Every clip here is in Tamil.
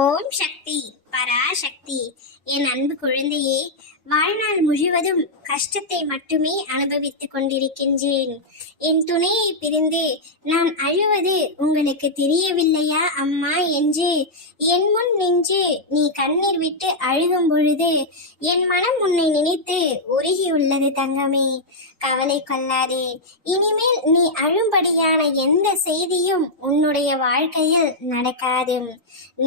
ஓம் சக்தி பராசக்தி. என் அன்பு குழந்தையே, வாழ்நாள் முழுவதும் கஷ்டத்தை மட்டுமே அனுபவித்துக் கொண்டிருக்கின்றேன். என் துணையை பிரிந்து நான் அழுவது உங்களுக்கு தெரியவில்லையா அம்மா என்று என் முன் நின்று நீ கண்ணீர் விட்டு அழுகும் பொழுது என் மனம் உன்னை நினைத்து உருகியுள்ளது தங்கமே. கவலை கொள்ளாதே. இனிமேல் நீ அழும்படியான எந்த செய்தியும் உன்னுடைய வாழ்க்கையில் நடக்காது.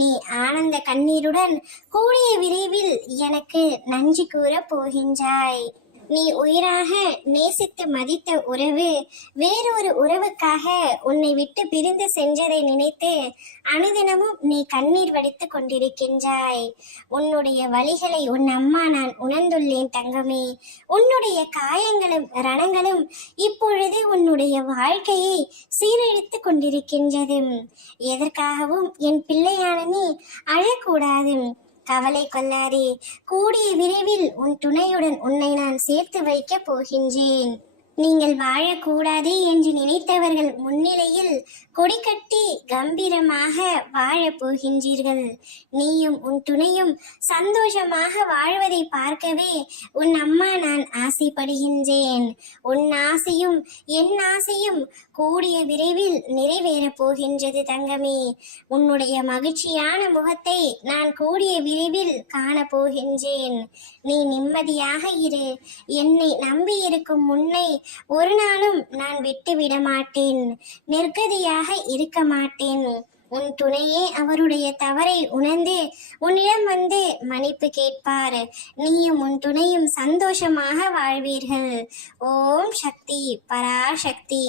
நீ ஆனந்த கண்ணீருடன் கூடிய விரைவில் எனக்கு நன்றி கூற போகின்றாய். நீ உயிராக நேசித்து மதித்த உறவு வேறொரு உறவுக்காக உன்னை விட்டு பிரிந்து சென்றதை நினைத்து அனுதினமும் நீ கண்ணீர் வடித்துக் கொண்டிருக்கின்றாய். உன்னுடைய வலிகளை உன் அம்மா நான் உணர்ந்துள்ளேன் தங்கமே. உன்னுடைய காயங்களும் ரணங்களும் இப்பொழுது உன்னுடைய வாழ்க்கையை சீரழித்து கொண்டிருக்கின்றது. எதற்காகவும் என் பிள்ளையான நீ அழக்கூடாது. கவலை கொள்ளாதே. கூடிய விரைவில் உன் துணையுடன் உன்னை நான் சேர்த்து வைக்கப் போகின்றேன். நீங்கள் வாழக்கூடாது என்று நினைத்தவர்கள் முன்னிலையில் கொடி கட்டி கம்பீரமாக வாழப் போகின்றீர்கள். நீயும் உன் துணையும் சந்தோஷமாக வாழ்வதை பார்க்கவே உன் அம்மா நான் ஆசைப்படுகின்றேன். உன் ஆசையும் என் ஆசையும் கூடிய விரைவில் நிறைவேறப் போகின்றது தங்கமே. உன்னுடைய மகிழ்ச்சியான முகத்தை நான் கூடிய விரைவில் காணப்போகின்றேன். நீ நிம்மதியாக இரு. என்னை நம்பி இருக்கும் முன்னை ஒரு நாளும் நான் விட்டுவிட மாட்டேன். நிர்கதியாக இருக்க மாட்டேன். உன் துணையே அவருடைய தவறை உணர்ந்து உன்னிடம் வந்து மன்னிப்பு கேட்பார். நீயும் உன் துணையும் சந்தோஷமாக வாழ்வீர்கள். ஓம் சக்தி பராசக்தி.